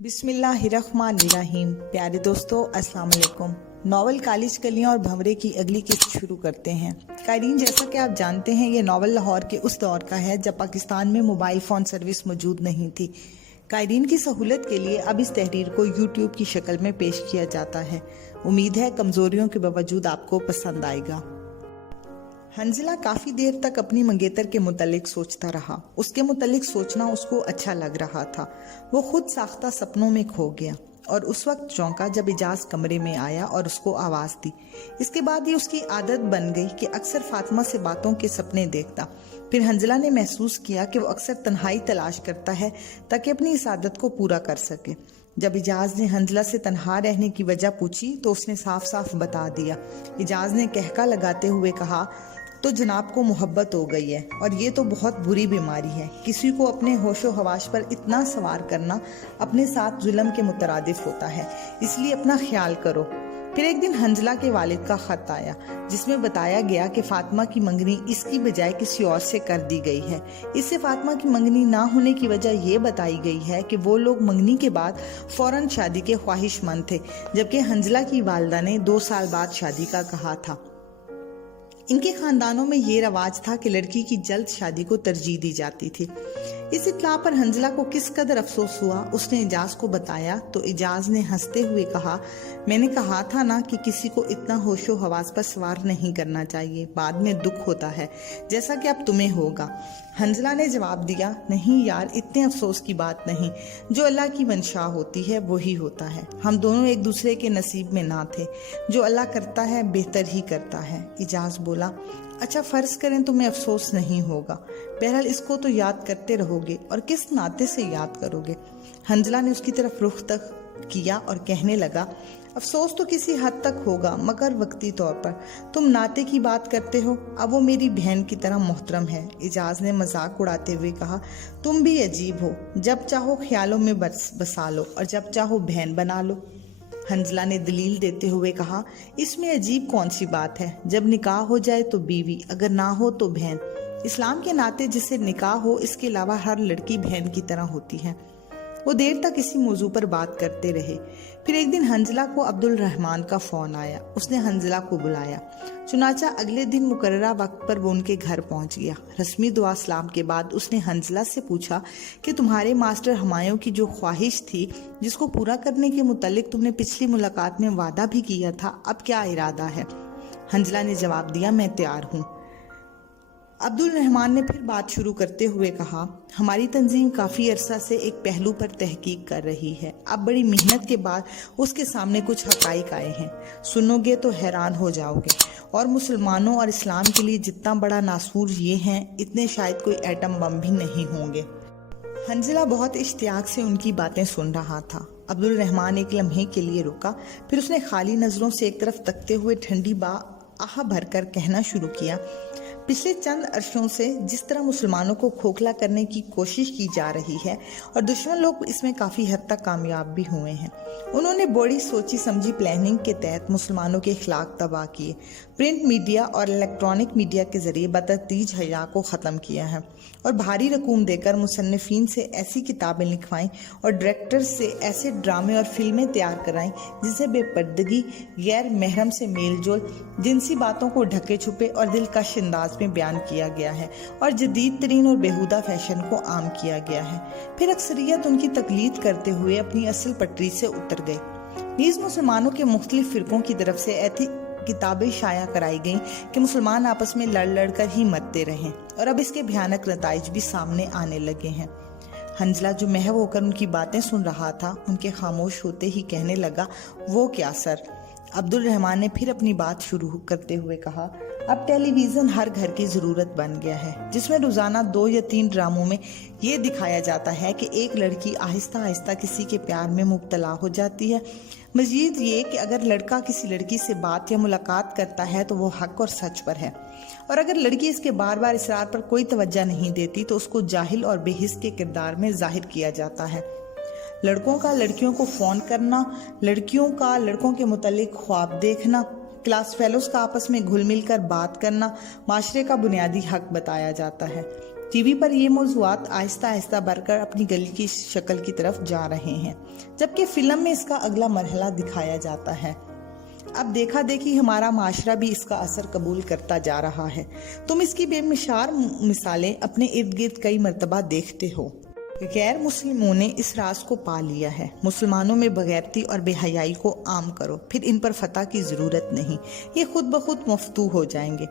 बिस्मिल्लाहिर्रहमानिर्रहीम। प्यारे दोस्तों, अस्सलाम वालेकुम। नॉवल कालिज कलियां और भंवरे की अगली किस्त शुरू करते हैं। कायरीन, जैसा कि आप जानते हैं, ये नॉवल लाहौर के उस दौर का है जब पाकिस्तान में मोबाइल फ़ोन सर्विस मौजूद नहीं थी। कायरीन की सहूलत के लिए अब इस तहरीर को यूट्यूब की शक्ल में पेश किया जाता है। उम्मीद है कमज़ोरियों के बावजूद आपको पसंद आएगा। हंजला काफी देर तक अपनी मंगेतर के मुतालिक सोचता रहा। उसके मुतालिक सोचना उसको अच्छा लग रहा था। वो खुद साख्ता सपनों में खो गया और उस वक्त चौंका जब इजाज कमरे में आया और उसको आवाज दी। इसके बाद ही उसकी आदत बन गई कि अक्सर फातिमा से बातों के सपने देखता। फिर हंजला ने महसूस किया कि वो अक्सर तन्हाई तलाश करता है ताकि अपनी इस आदत को पूरा कर सके। जब इजाज ने हंजला से तन्हा रहने की वजह पूछी तो उसने साफ साफ बता दिया। इजाज ने कहका लगाते हुए कहा, तो जनाब को मोहब्बत हो गई है और ये तो बहुत बुरी बीमारी है। किसी को अपने होशो हवाश पर इतना सवार करना अपने साथ जुल्म के मुतरादिफ होता है, इसलिए अपना ख्याल करो। फिर एक दिन हंजला के वालिद का खत आया जिसमें बताया गया कि फातिमा की मंगनी इसकी बजाय किसी और से कर दी गई है। इससे फातिमा की मंगनी ना होने की वजह ये बताई गई है कि वो लोग मंगनी के बाद फौरन शादी के ख्वाहिशमंद थे, जबकि हंजला की वालदा ने 2 साल बाद शादी का कहा था। इनके खानदानों में ये रवाज था कि लड़की की जल्द शादी को तरजीह दी जाती थी। इस इत्तला पर हंजला को किस कदर अफसोस हुआ। उसने इजाज को बताया तो इजाज ने हंसते हुए कहा, मैंने कहा था ना कि किसी को इतना होशो हवास पर सवार नहीं करना चाहिए, बाद में दुख होता है, जैसा कि अब तुम्हें होगा। हंजला ने जवाब दिया, नहीं यार, इतने अफसोस की बात नहीं, जो अल्लाह की मंशा होती है वही होता है। हम दोनों एक दूसरे के नसीब में ना थे। जो अल्लाह करता है बेहतर ही करता है। इजाज बोला, अच्छा फर्ज करें तुम्हें अफसोस नहीं होगा, बहरहाल इसको तो याद करते रहोगे, और किस नाते से याद करोगे। हंजला ने उसकी तरफ रुख तक किया और कहने लगा, अफसोस तो किसी हद तक होगा मगर वक्ती तौर पर। तुम नाते की बात करते हो, अब वो मेरी बहन की तरह मोहतरम है। इजाज ने मजाक उड़ाते हुए कहा, तुम भी अजीब हो, जब चाहो ख्यालों में बसा लो और जब चाहो बहन बना लो। हंजला ने दलील देते हुए कहा, इसमें अजीब कौन सी बात है, जब निकाह हो जाए तो बीवी, अगर ना हो तो बहन। इस्लाम के नाते जिसे निकाह हो, इसके अलावा हर लड़की बहन की तरह होती है। वो देर तक इसी मौजू पर बात करते रहे। फिर एक दिन हंजला को अब्दुल रहमान का फोन आया। उसने हंजला को बुलाया। चुनाचा अगले दिन मुकर्ररा वक्त पर वो उनके घर पहुंच गया। रस्मी दुआ सलाम के बाद उसने हंजला से पूछा कि तुम्हारे मास्टर हमायूं की जो ख्वाहिश थी, जिसको पूरा करने के मुतालिक तुमने पिछली मुलाकात में वादा भी किया था, अब क्या इरादा है। हंजला ने जवाब दिया, मैं तैयार हूँ। अब्दुल रहमान ने फिर बात शुरू करते हुए कहा, हमारी तंजीम काफ़ी अरसा से एक पहलू पर तहकीक कर रही है। अब बड़ी मेहनत के बाद उसके सामने कुछ हक़ाइक़ आए हैं। सुनोगे तो हैरान हो जाओगे, और मुसलमानों और इस्लाम के लिए जितना बड़ा नासूर ये हैं, इतने शायद कोई एटम बम भी नहीं होंगे। हंजला बहुत इश्तियाक से उनकी बातें सुन रहा था। अब्दुल रहमान एक लम्हे के लिए रुका, फिर उसने खाली नज़रों से एक तरफ तकते हुए ठंडी आह भरकर कहना शुरू किया, पिछले चंद अरसों से जिस तरह मुसलमानों को खोखला करने की कोशिश की जा रही है, और दुश्मन लोग इसमें काफ़ी हद तक कामयाब भी हुए हैं। उन्होंने बड़ी सोची समझी प्लानिंग के तहत मुसलमानों के अखलाक तबाह किए, प्रिंट मीडिया और इलेक्ट्रॉनिक मीडिया के जरिए बतदरीज हया को ख़त्म किया है, और भारी रकूम देकर मुसन्निफीन से ऐसी किताबें लिखवाईं और डायरेक्टर से ऐसे ड्रामे और फिल्में तैयार कराईं जिनसे बेपर्दगी, गैर महरम से मेल जोल, जिनसी बातों को ढके छुपे और दिलकश अंदाज में बयान किया गया है, और जदीद तरीन और बेहुदा फैशन को आम किया गया है। फिर अक्सरियत उनकी तकलीद करते हुए अपनी असल पटरी से उतर गई। नीज मुसलमानों के मुख्तलिफ फिरकों की तरफ से ऐसी किताबें शाया कराई गईं कि मुसलमान आपस में लड़ लड़ कर ही मरते रहें, और अब इसके भयानक नताइज भी सामने आने लगे हैं। हंजला जो महव होकर उनकी बातें सुन रहा था, उनके खामोश होते ही कहने लगा, वो क्या सर। अब्दुल रहमान ने फिर अपनी बात शुरू करते हुए कहा, अब टेलीविज़न हर घर की ज़रूरत बन गया है, जिसमें रोज़ाना 2 या 3 ड्रामों में ये दिखाया जाता है कि एक लड़की आहिस्ता आहिस्ता किसी के प्यार में मुब्तला हो जाती है। मजीद ये कि अगर लड़का किसी लड़की से बात या मुलाकात करता है तो वो हक और सच पर है, और अगर लड़की इसके बार बार इसरार पर कोई तवज्जो नहीं देती तो उसको जाहिल और बेहिस के किरदार में जाहिर किया जाता है। लड़कों का लड़कियों को फ़ोन करना, लड़कियों का लड़कों के मुतालिक ख्वाब देखना, क्लास फेलोज का आपस में घुल मिल कर बात करना माशरे का बुनियादी हक बताया जाता है। ٹی وی پر یہ موضوعات آہستہ آہستہ بڑھ کر اپنی گلی کی شکل کی طرف جا رہے ہیں، جبکہ فلم میں اس کا اگلا مرحلہ دکھایا جاتا ہے۔ اب دیکھا دیکھی ہمارا معاشرہ بھی اس کا اثر قبول کرتا جا رہا ہے۔ تم اس کی بے مثال مثالیں اپنے ارد گرد کئی مرتبہ دیکھتے ہو۔ غیر مسلموں نے اس راز کو پا لیا ہے۔ مسلمانوں میں بغیرتی اور بے حیائی کو عام کرو، پھر ان پر فتح کی ضرورت نہیں، یہ خود بخود مفتوح ہو جائیں گے۔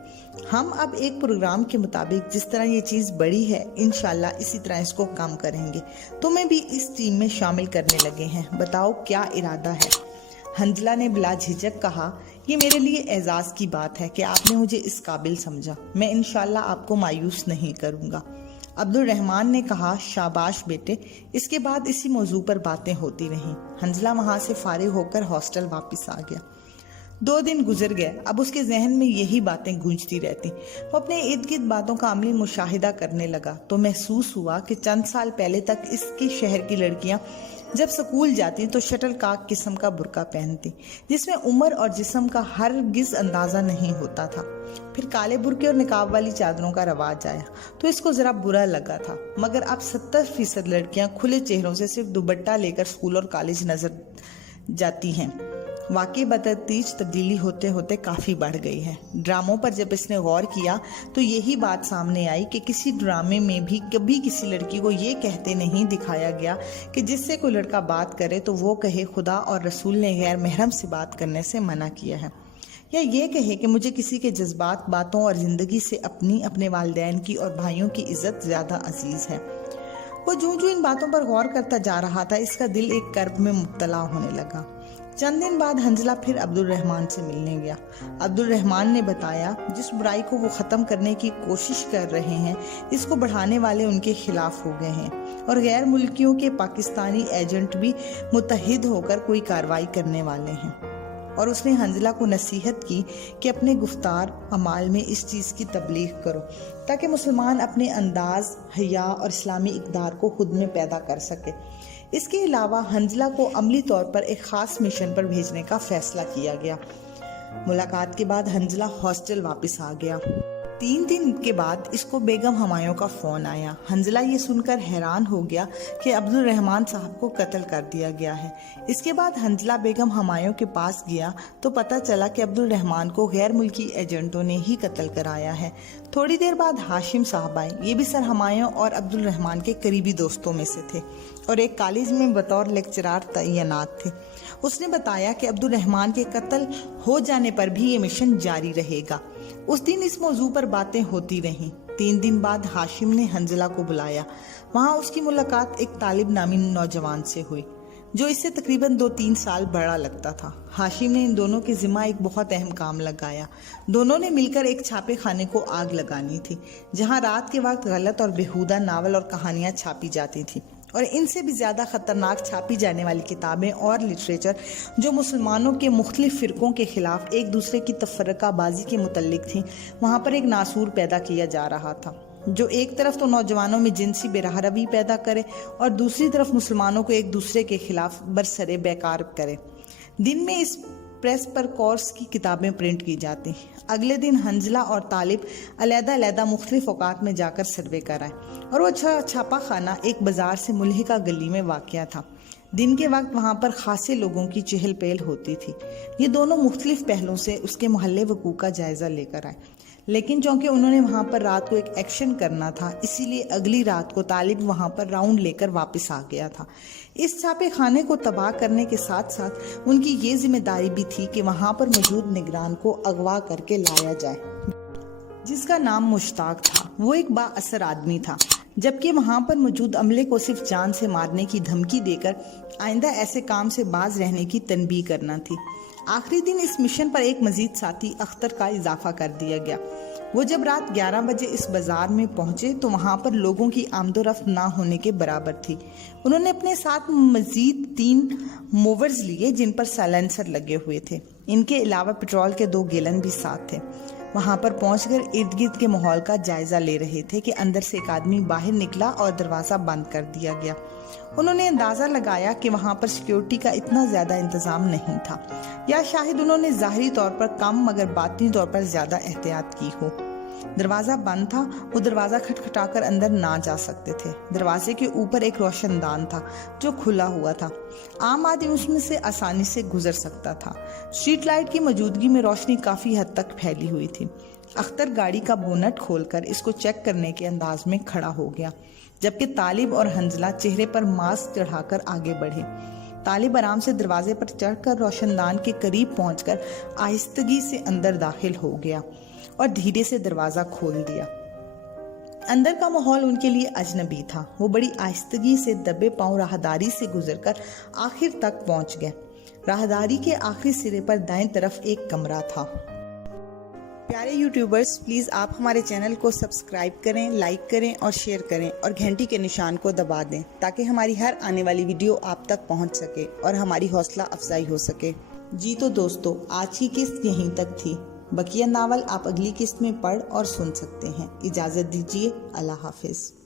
ہم اب ایک پروگرام کے مطابق جس طرح یہ چیز بڑی ہے، انشاءاللہ اسی طرح اس کو کم کریں گے۔ تمہیں بھی اس ٹیم میں شامل کرنے لگے ہیں، بتاؤ کیا ارادہ ہے؟ حنظلہ نے بلا جھجک کہا، یہ میرے لیے اعزاز کی بات ہے کہ آپ نے مجھے اس قابل سمجھا۔ میں انشاءاللہ آپ کو مایوس نہیں کروں گا۔ عبد الرحمن نے کہا، شاباش بیٹے۔ اس کے بعد اسی موضوع پر باتیں ہوتی رہیں۔ حنظلہ وہاں سے فارغ ہو کر ہاسٹل واپس آ گیا۔ 2 دن گزر گئے، اب اس کے ذہن میں یہی باتیں گونجتی رہتی۔ وہ اپنے ارد گرد باتوں کا عملی مشاہدہ کرنے لگا تو محسوس ہوا کہ چند سال پہلے تک اس کے شہر کی لڑکیاں جب سکول جاتی تو شٹل کاک قسم کا برقع پہنتی، جس میں عمر اور جسم کا ہرگز اندازہ نہیں ہوتا تھا۔ پھر کالے برقعے اور نقاب والی چادروں کا رواج آیا تو اس کو ذرا برا لگا تھا، مگر اب 70% لڑکیاں کھلے چہروں سے صرف دوپٹہ لے کر اسکول اور کالج نظر جاتی ہیں۔ واقعی بتدریج تبدیلی ہوتے ہوتے کافی بڑھ گئی ہے۔ ڈراموں پر جب اس نے غور کیا تو یہی بات سامنے آئی کہ کسی ڈرامے میں بھی کبھی کسی لڑکی کو یہ کہتے نہیں دکھایا گیا کہ جس سے کوئی لڑکا بات کرے تو وہ کہے خدا اور رسول نے غیر محرم سے بات کرنے سے منع کیا ہے، یا یہ کہے کہ مجھے کسی کے جذبات، باتوں اور زندگی سے اپنے والدین کی اور بھائیوں کی عزت زیادہ عزیز ہے۔ وہ جو ان باتوں پر غور کرتا جا رہا تھا، اس کا دل ایک کرب میں مبتلا ہونے لگا۔ چند دن بعد حنظلہ پھر عبد الرحمن سے ملنے گیا۔ عبد الرحمن نے بتایا، جس برائی کو وہ ختم کرنے کی کوشش کر رہے ہیں، اس کو بڑھانے والے ان کے خلاف ہو گئے ہیں، اور غیر ملکیوں کے پاکستانی ایجنٹ بھی متحد ہو کر کوئی کارروائی کرنے والے ہیں۔ اور اس نے حنظلہ کو نصیحت کی کہ اپنے گفتار اعمال میں اس چیز کی تبلیغ کرو تاکہ مسلمان اپنے انداز، حیا اور اسلامی اقدار کو خود میں پیدا کر سکے۔ اس کے علاوہ حنظلہ کو عملی طور پر ایک خاص مشن پر بھیجنے کا فیصلہ کیا گیا۔ ملاقات کے بعد حنظلہ ہاسٹل واپس آ گیا۔ 3 دن کے بعد اس کو بیگم ہمایوں کا فون آیا۔ حنظلہ یہ سن کر حیران ہو گیا کہ عبد الرحمن صاحب کو قتل کر دیا گیا ہے۔ اس کے بعد حنظلہ بیگم ہمایوں کے پاس گیا تو پتہ چلا کہ عبد الرحمن کو غیر ملکی ایجنٹوں نے ہی قتل کرایا ہے۔ تھوڑی دیر بعد ہاشم صاحب آئے، یہ بھی سر ہمایوں اور عبد الرحمن کے قریبی دوستوں میں سے تھے اور ایک کالج میں بطور لیکچرار تعینات تھے۔ اس نے بتایا کہ عبد الرحمن کے قتل ہو جانے پر بھی یہ مشن جاری رہے گا۔ اس دن اس موضوع پر باتیں ہوتی رہیں۔ 3 دن بعد ہاشم نے حنظلہ کو بلایا۔ وہاں اس کی ملاقات ایک طالب نامی نوجوان سے ہوئی جو اس سے تقریباً 2-3 سال بڑا لگتا تھا۔ ہاشم نے ان دونوں کے ذمہ ایک بہت اہم کام لگایا۔ دونوں نے مل کر ایک چھاپے خانے کو آگ لگانی تھی جہاں رات کے وقت غلط اور بیہودہ ناول اور کہانیاں چھاپی جاتی تھیں، اور ان سے بھی زیادہ خطرناک چھاپی جانے والی کتابیں اور لٹریچر جو مسلمانوں کے مختلف فرقوں کے خلاف ایک دوسرے کی تفرقہ بازی کے متعلق تھیں۔ وہاں پر ایک ناسور پیدا کیا جا رہا تھا جو ایک طرف تو نوجوانوں میں جنسی بے روی پیدا کرے اور دوسری طرف مسلمانوں کو ایک دوسرے کے خلاف برسرے بیکار کرے۔ دن میں اس پریس پر کورس کی کتابیں پرنٹ کی جاتی۔ اگلے دن حنظلہ اور طالب علیحدہ علیحدہ مختلف اوقات میں جا کر سروے کرائے، اور وہ چھاپا خانہ ایک بازار سے ملحقہ گلی میں واقع تھا۔ دن کے وقت وہاں پر خاصے لوگوں کی چہل پہل ہوتی تھی۔ یہ دونوں مختلف پہلوں سے اس کے محلے وقوع کا جائزہ لے کر آئے، لیکن چونکہ انہوں نے وہاں پر رات کو ایک ایکشن کرنا تھا، اسی لیے اگلی رات کو طالب وہاں پر راؤنڈ لے کر واپس آ گیا تھا۔ اس چھاپے خانے کو تباہ کرنے کے ساتھ ساتھ ان کی یہ ذمہ داری بھی تھی کہ وہاں پر موجود نگران کو اغوا کر کے لایا جائے، جس کا نام مشتاق تھا۔ وہ ایک با اثر آدمی تھا، جبکہ وہاں پر موجود عملے کو صرف جان سے مارنے کی دھمکی دے کر آئندہ ایسے کام سے باز رہنے کی تنبیہ کرنا تھی۔ آخری دن اس مشن پر ایک مزید ساتھی اختر کا اضافہ کر دیا گیا۔ وہ جب رات 11 بجے اس بازار میں پہنچے تو وہاں پر لوگوں کی آمد و رفت نہ ہونے کے برابر تھی۔ انہوں نے اپنے ساتھ مزید 3 موورز لیے جن پر سائلنسر لگے ہوئے تھے۔ ان کے علاوہ پٹرول کے 2 گیلن بھی ساتھ تھے۔ وہاں پر پہنچ کر ارد گرد کے ماحول کا جائزہ لے رہے تھے کہ اندر سے ایک آدمی باہر نکلا اور دروازہ بند کر دیا گیا۔ انہوں نے اندازہ لگایا کہ وہاں پر سیکیورٹی کا اتنا زیادہ انتظام نہیں تھا، یا شاید انہوں نے ظاہری طور پر کم مگر باطنی طور پر زیادہ احتیاط کی ہو۔ दरवाजा बंद था, वो दरवाजा खटखटाकर अंदर ना जा सकते थे। दरवाजे के ऊपर एक रोशनदान था जो खुला हुआ था, आम आदमी उसमें से आसानी से गुजर सकता था। स्ट्रीट लाइट की मौजूदगी में रोशनी काफी हद तक फैली हुई थी। अख्तर गाड़ी का बोनट खोलकर इसको चेक करने के अंदाज में खड़ा हो गया, जबकि तालिब और हंजला चेहरे पर मास्क चढ़ाकर आगे बढ़े। तालिब आराम से दरवाजे पर चढ़कर रोशनदान के करीब पहुंचकर आहिस्तगी से अंदर दाखिल हो गया और धीरे से दरवाजा खोल दिया। अंदर का माहौल उनके लिए अजनबी था। वो बड़ी आहिस्तगी से दबे पांव राहदारी से गुजरकर आखिर तक पहुंच गए। राहदारी के आखिरी सिरे पर दाएं तरफ एक कमरा था। प्यारे यूट्यूबर्स, प्लीज़ आप हमारे चैनल को सब्सक्राइब करें, लाइक करें और शेयर करें और घंटी के निशान को दबा दें ताकि हमारी हर आने वाली वीडियो आप तक पहुंच सके और हमारी हौसला अफजाई हो सके। जी तो दोस्तों, आज की किस्त यहीं तक थी। बकिया नावल आप अगली किस्त में पढ़ और सुन सकते हैं। इजाज़त दीजिए। अल्लाह हाफिज़।